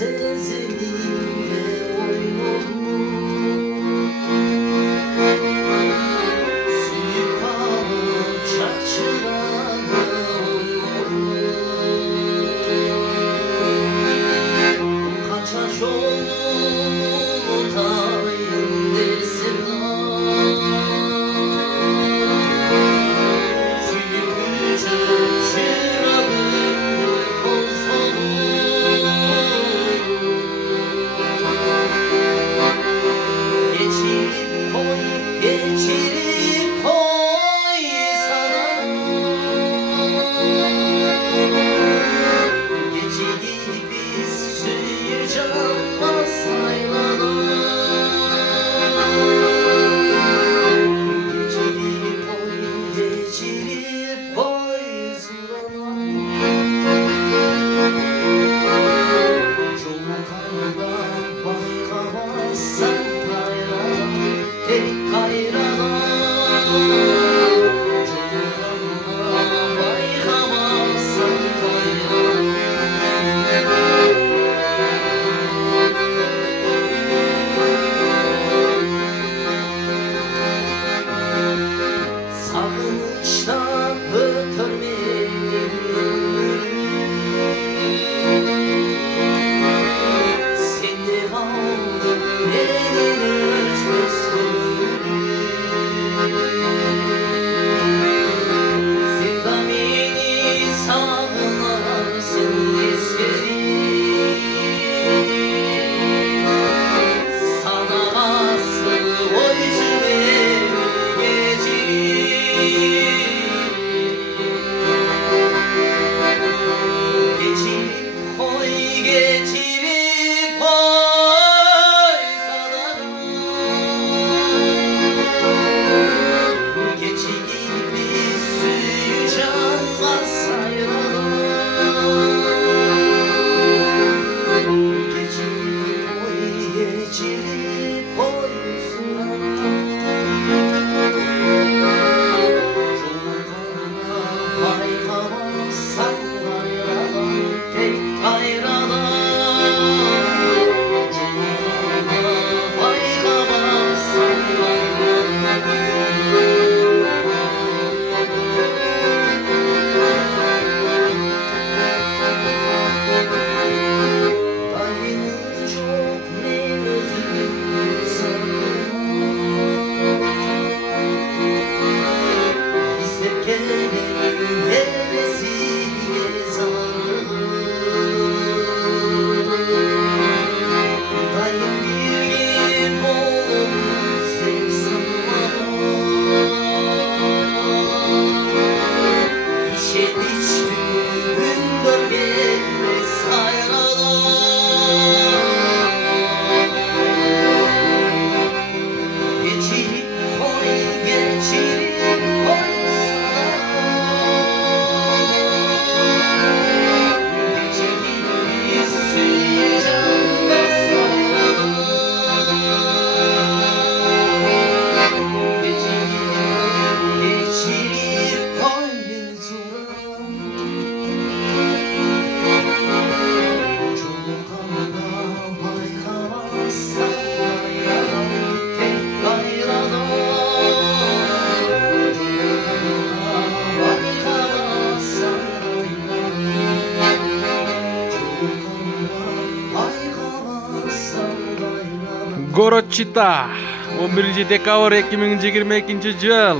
sezinle oynuyorum. Süyüp kalıp çarşılarda oynuyorum. Kaçar yolundayım desin geçirip koy sana. Geçirip biz suyu canmaz hayvanlar. Geçirip koy, geçirip koy sana. Çolukanda baykamazsan hayran, hey hayran. Sarılışta ötürmeyin seni aldım elin ötmüşsün. Sen de beni sağlarsın isterim. Sana asıl oy geçirip koy, geçirip koy sana. Geçirip biz suyu canmaz hayran. Geçirip koy, geçirip koy sana. Çolukanda baykamazsan hayran, hey hayran. Çolukanda baykamazsan hayran. Dayını çok mevzun sanırım. İstep gelelim hevesiyle sarılır. Dayım bir gün oğlum sevsin bana. İşe düştüğün gölgemez hayrana. Geçirip koy, geçirip koy sana. Geçirip biz suyu canmaz hayran. Geçirip koy sana. Çolukanda baykamazsan hayran, hey hayran. Çolukanda baykamazsan hayran. Çolukanda baykamazsan hayran. Gorocita 11 Dekawar 2022 yıl